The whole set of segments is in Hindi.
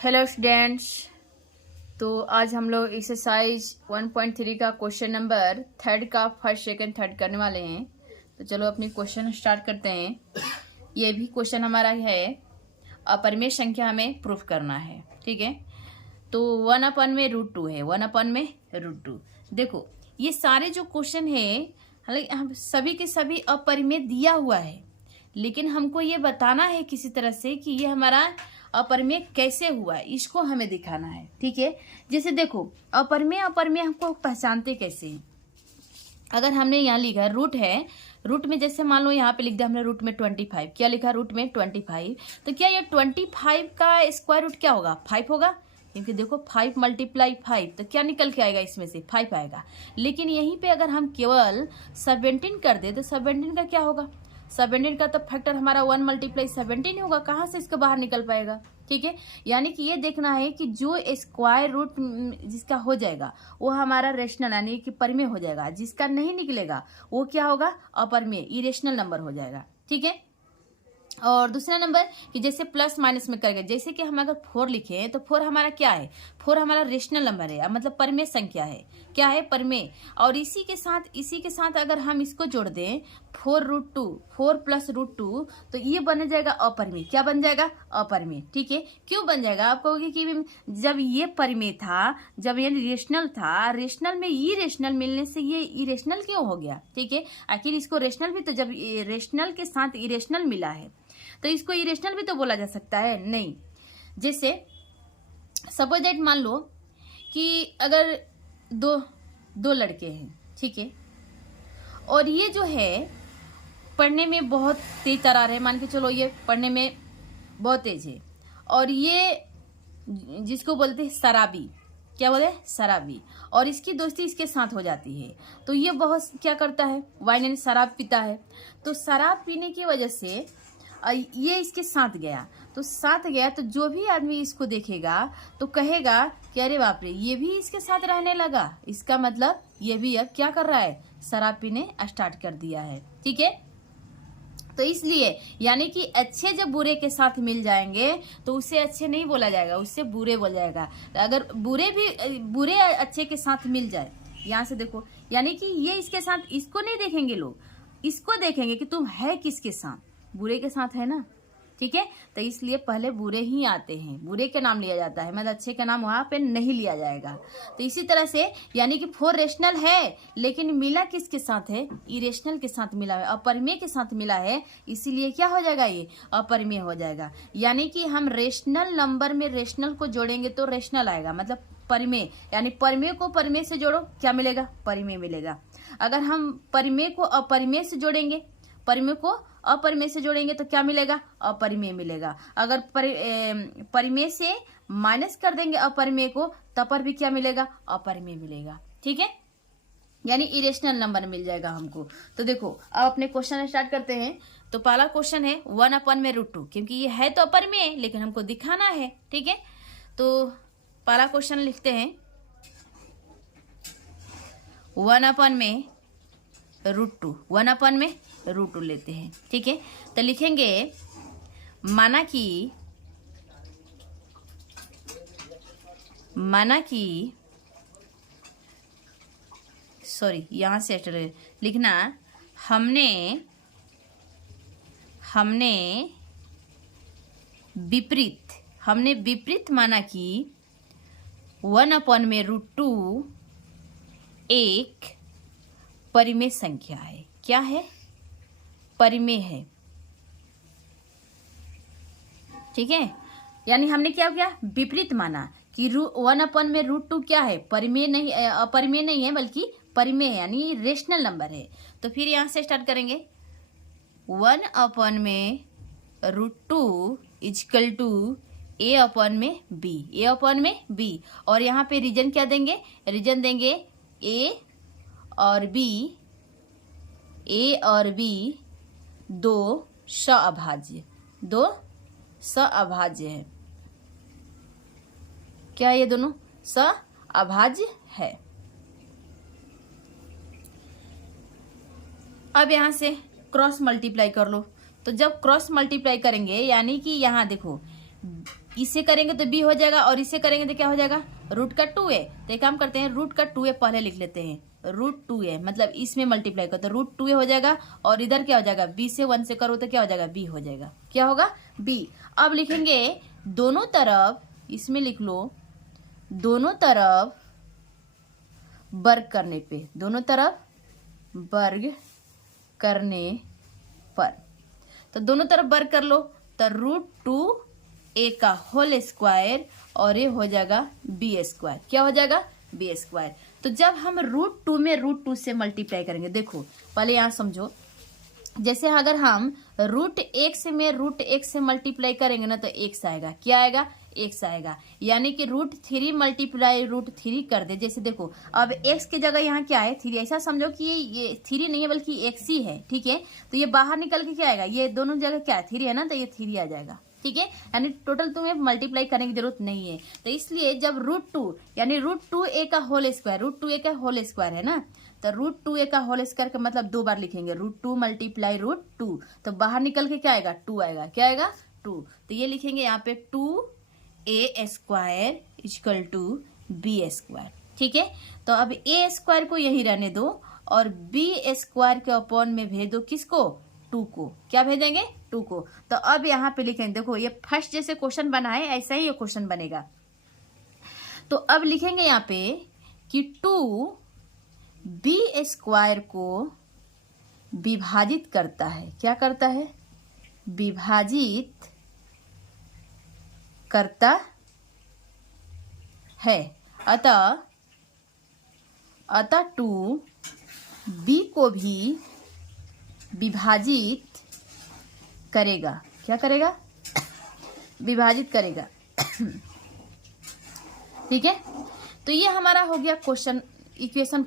Hello students. तो आज हम लोग एक्सरसाइज 1.3 का क्वेश्चन नंबर 3 का फर्स्ट सेकंड थर्ड करने वाले हैं। तो चलो अपनी क्वेश्चन स्टार्ट करते हैं। ये भी क्वेश्चन हमारा है, अपरिमेय संख्या हमें प्रूफ करना है। ठीक है, तो 1/√2 है, 1/√2। देखो ये सारे जो क्वेश्चन है, हालांकि हम सभी के सभी अपरिमेय दिया हुआ है, लेकिन हमको ये बताना है किसी तरह से कि ये हमारा अपरिमेय कैसे हुआ है, इसको हमें दिखाना है। ठीक है, जैसे देखो अपरिमेय हमको पहचानते कैसे हैं। अगर हमने यहाँ लिखा रूट है, रूट में जैसे मान लो यहाँ पे लिख दिया हमने रूट में 25, क्या लिखा रूट में 25, तो क्या ये 25 का स्क्वायर रूट क्या होगा, 5 होगा, क्योंकि देखो 5 × 5 तो क्या निकल के आएगा, इसमें से 5 आएगा। लेकिन यहीं पे अगर हम केवल 17 कर दे तो 17 का क्या होगा, 17 का तो फैक्टर हमारा 1 × 17 होगा, कहाँ से इसका बाहर निकल पाएगा। ठीक है, यानी कि ये देखना है कि जो स्क्वायर रूट जिसका हो जाएगा वो हमारा रेशनल यानी कि परिमेय हो जाएगा, जिसका नहीं निकलेगा वो क्या होगा, अपरिमेय इरेशनल नंबर हो जाएगा। ठीक है, और दूसरा नंबर कि जैसे प्लस माइनस में करके, जैसे कि हम अगर 4 लिखे तो 4 हमारा क्या है, 4 हमारा रेशनल नंबर है, मतलब परिमेय संख्या है। क्या है, परिमेय। और इसी के साथ अगर हम इसको जोड़ दें 4√2, 4 + √2, तो ये बन जाएगा अपरिमेय। क्या बन जाएगा, अपरिमेय। ठीक है, क्यों बन जाएगा, आप कहोगे कि जब ये परिमेय था, जब ये रेशनल था, रेशनल में ई रेशनल मिलने से ये इरेशनल क्यों हो गया। ठीक है, आखिर इसको रेशनल भी तो, जब रेशनल के साथ इरेशनल मिला है तो इसको इरेशनल भी तो बोला जा सकता है। नहीं, जैसे सपोज दैट मान लो कि अगर दो लड़के हैं, ठीक है, और ये जो है पढ़ने में बहुत तेज तरार है, मान के चलो ये पढ़ने में बहुत तेज है, और ये जिसको बोलते हैं शराबी, क्या बोले, शराबी, और इसकी दोस्ती इसके साथ हो जाती है, तो ये बहुत क्या करता है, वाइन यानी शराब पीता है। तो शराब पीने की वजह से ये इसके साथ गया, तो जो भी आदमी इसको देखेगा तो कहेगा कि अरे बाप रे, ये भी इसके साथ रहने लगा, इसका मतलब ये भी अब क्या कर रहा है, शराब पीने स्टार्ट कर दिया है। ठीक है, तो इसलिए यानी कि अच्छे जब बुरे के साथ मिल जाएंगे तो उससे अच्छे नहीं बोला जाएगा, उससे बुरे बोला जाएगा। अगर बुरे अच्छे के साथ मिल जाए, यहाँ से देखो, यानी कि ये इसके साथ, इसको नहीं देखेंगे लोग, इसको देखेंगे कि तुम है किसके साथ, बुरे के साथ है ना। ठीक है, तो इसलिए पहले बुरे ही आते हैं, बुरे के नाम लिया जाता है, मतलब अच्छे का नाम वहां पे नहीं लिया जाएगा। तो इसी तरह से यानी कि 4 रेशनल है, लेकिन मिला किसके साथ है, इरेशनल के साथ मिला है, अपरिमेय के साथ मिला है, इसीलिए क्या हो जाएगा, ये अपरिमेय हो जाएगा। यानी कि हम रेशनल नंबर में रेशनल को जोड़ेंगे तो रेशनल आएगा, मतलब परिमेय, यानी परिमेय को परिमेय से जोड़ो, क्या मिलेगा, परिमेय मिलेगा। अगर हम परिमेय को अपरिमेय से जोड़ेंगे, परिमेय को अपरिमेय से जोड़ेंगे तो क्या मिलेगा, अपरिमेय मिलेगा। अगर परिमेय से माइनस कर देंगे अपरिमेय को, तब पर भी क्या मिलेगा, अपरिमेय मिलेगा। ठीक है, यानी इरेशनल नंबर मिल जाएगा हमको। तो देखो अब अपने क्वेश्चन स्टार्ट करते हैं। तो पहला क्वेश्चन है 1/√2, क्योंकि ये है तो अपरिमेय लेकिन हमको दिखाना है। ठीक है, तो पहला क्वेश्चन लिखते हैं 1/√2, 1/√2 लेते हैं। ठीक है, तो लिखेंगे माना कि सॉरी, यहां से लिखना, हमने विपरीत माना कि 1/√2 एक परिमेय संख्या है। क्या है, परिमेय है। ठीक है, यानी हमने क्या किया, विपरीत माना कि 1/√2 क्या है, परिमेय नहीं, अपरिमेय नहीं है बल्कि परिमेय है, यानी रेशनल नंबर है। तो फिर यहां से स्टार्ट करेंगे 1/√2 इक्वल टू a/b, और यहाँ पे रीजन क्या देंगे, रीजन देंगे a और b दो सअभाज्य है। क्या ये दोनों सअभाज्य है। अब यहां से क्रॉस मल्टीप्लाई कर लो। तो जब क्रॉस मल्टीप्लाई करेंगे यानी कि यहाँ देखो इसे करेंगे तो b हो जाएगा और इसे करेंगे तो क्या हो जाएगा, रूट का 2a। तो एक काम करते हैं, रूट का 2a पहले लिख लेते हैं, रूट 2a मतलब इसमें मल्टीप्लाई करो तो रूट 2a हो जाएगा, और इधर क्या हो जाएगा, b से 1 से करो तो क्या हो जाएगा, b हो जाएगा। क्या होगा, b। अब लिखेंगे दोनों तरफ, इसमें लिख लो दोनों तरफ वर्ग करने पे, दोनों तरफ वर्ग करने पर, तो दोनों तरफ वर्ग कर लो तो रूट 2a का होल स्क्वायर और ये हो जाएगा b स्क्वायर। क्या हो जाएगा, b स्क्वायर। तो जब हम रूट 2 में रूट 2 से मल्टीप्लाई करेंगे, देखो पहले यहाँ समझो, जैसे अगर हम रूट x में रूट x से मल्टीप्लाई करेंगे ना तो x आएगा। क्या आएगा, x आएगा। यानी कि रूट 3 मल्टीप्लाई रूट 3 कर दे। जैसे देखो अब x की जगह यहाँ क्या है, 3। ऐसा समझो कि ये 3 नहीं है बल्कि x ही है, ठीक है। तो ये बाहर निकल के क्या आएगा, ये दोनों जगह क्या है, 3 है ना, तो ये 3 आ जाएगा, ठीक है। यानी टोटल तुम्हें मल्टीप्लाई करने की जरूरत नहीं है। तो इसलिए जब रूट 2 यानी रूट 2a का होल स्क्वायर, रूट 2a का होल स्क्वायर है ना, तो रूट 2a का होल स्क्वायर का मतलब 2 बार लिखेंगे, रूट 2 मल्टीप्लाई रूट 2, तो बाहर निकल के क्या आएगा, 2 आएगा। क्या आएगा, 2। तो ये लिखेंगे यहाँ पे 2a square equal to b square, ठीक है। तो अब a स्क्वायर को यही रहने दो और b स्क्वायर के अपॉन में भेज दो किसको, 2 को। क्या भेजेंगे, 2 को। तो अब यहाँ पे लिखेंगे, देखो ये फर्स्ट जैसे क्वेश्चन बना है ऐसा ही ये क्वेश्चन बनेगा। तो अब लिखेंगे यहाँ पे कि 2b स्क्वायर को विभाजित करता है। क्या करता है, विभाजित करता है। अतः 2b को भी विभाजित करेगा। क्या करेगा, विभाजित करेगा, ठीक है। तो ये हमारा हो गया क्वेश्चन, इक्वेशन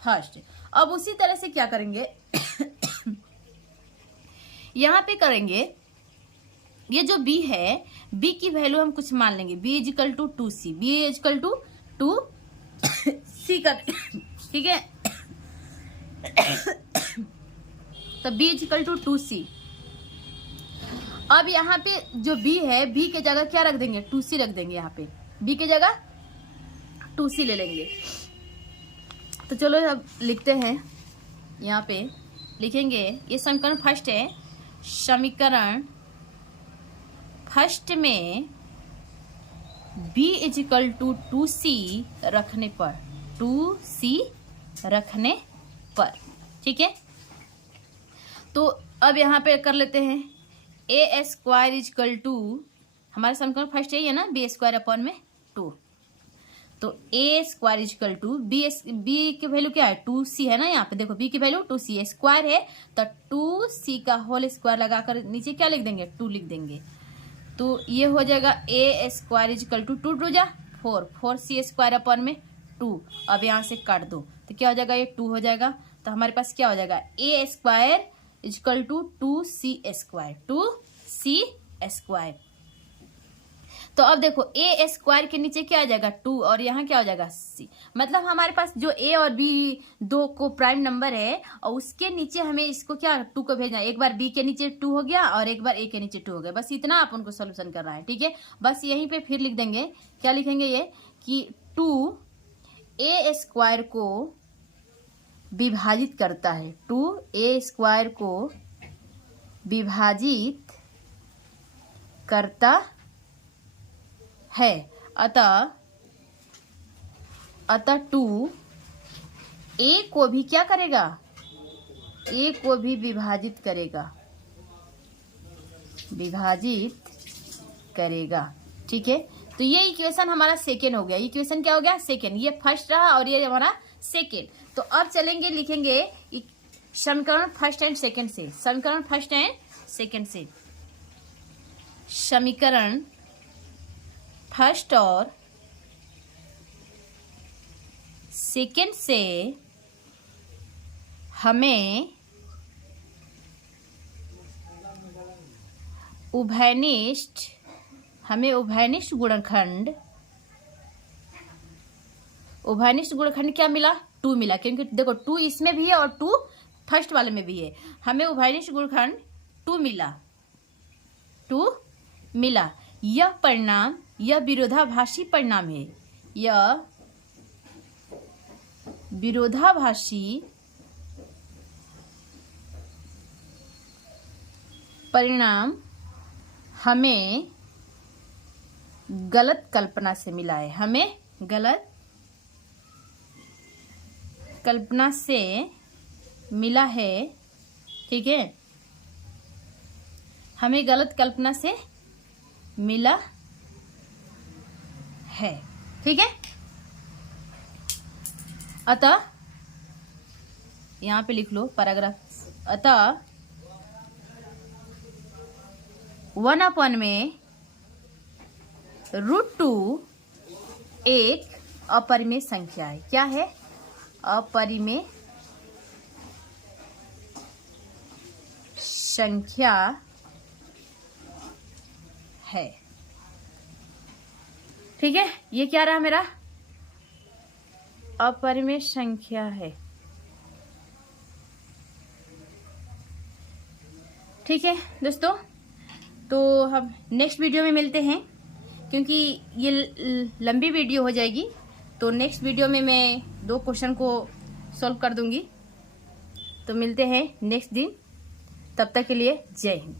फर्स्ट। अब उसी तरह से क्या करेंगे यहां पे करेंगे, ये जो b है, b की वैल्यू हम कुछ मान लेंगे, b equal to 2c, b equal to 2c कर, ठीक है। तो b इजिकल टू 2c। अब यहाँ पे जो b है, b के जगह क्या रख देंगे, 2c रख देंगे। यहाँ पे b के जगह 2c ले लेंगे। तो चलो अब लिखते हैं, यहाँ पे लिखेंगे, ये समीकरण फर्स्ट है। समीकरण फर्स्ट में b इजिकल टू 2c रखने पर, 2c रखने पर, ठीक है। तो अब यहाँ पे कर लेते हैं, a स्क्वायर इजिकल टू, हमारा समीकरण फर्स्ट है ये ना, b स्क्वायर अपॉन में 2। तो a square equal to b की वैल्यू क्या है, 2c है ना। यहाँ पे देखो b की वैल्यू 2c, स्क्वायर है तो 2c का होल स्क्वायर लगाकर नीचे क्या लिख देंगे, 2 लिख देंगे। तो ये हो जाएगा a स्क्वायर इजिकल टू 2 2 जा 4c स्क्वायर अपॉन में 2। अब यहाँ से काट दो तो क्या हो जाएगा, ये 2 हो जाएगा। तो हमारे पास क्या हो जाएगा, a square equal to 2c square. तो अब देखो a स्क्वायर के नीचे क्या आ जाएगा, 2, और यहाँ क्या हो जाएगा, c। मतलब हमारे पास जो a और b दो को प्राइम नंबर है और उसके नीचे हमें इसको क्या 2 को भेजना है। एक बार b के नीचे 2 हो गया और एक बार a के नीचे 2 हो गया, बस इतना आप उनको सोल्यूशन करना है, ठीक है। बस यहीं पे फिर लिख देंगे, क्या लिखेंगे ये कि 2a स्क्वायर को विभाजित करता है, 2a स्क्वायर को विभाजित करता है। अतः 2a को भी क्या करेगा, a को भी विभाजित करेगा, ठीक है। तो ये इक्वेशन हमारा सेकेंड हो गया। इक्वेशन क्या हो गया, सेकेंड। ये फर्स्ट रहा और ये हमारा सेकेंड। तो अब चलेंगे, लिखेंगे समीकरण फर्स्ट एंड सेकेंड से, समीकरण फर्स्ट एंड सेकेंड से। समीकरण फर्स्ट और सेकेंड से हमें उभयनिष्ठ गुणनखंड क्या मिला, 2 मिला। क्योंकि देखो 2 इसमें भी है और 2 फर्स्ट वाले में भी है। हमें उभयनिष्ठ गुणनखंड 2 मिला। यह परिणाम, यह विरोधाभासी परिणाम है, यह विरोधाभासी परिणाम हमें गलत कल्पना से मिला है, हमें गलत कल्पना से मिला है। ठीक है, हमें गलत कल्पना से मिला है। ठीक है, अतः यहां पे लिख लो पैराग्राफ। अतः 1/में √2 एक अपरिमेय संख्या है। क्या है? अपरिमेय संख्या है। ठीक है, ये क्या रहा मेरा? अपरिमेय संख्या है। ठीक है दोस्तों, तो हम नेक्स्ट वीडियो में मिलते हैं, क्योंकि ये लंबी वीडियो हो जाएगी। तो नेक्स्ट वीडियो में मैं 2 क्वेश्चन को सॉल्व कर दूंगी। तो मिलते हैं नेक्स्ट दिन, तब तक के लिए जय हिंद।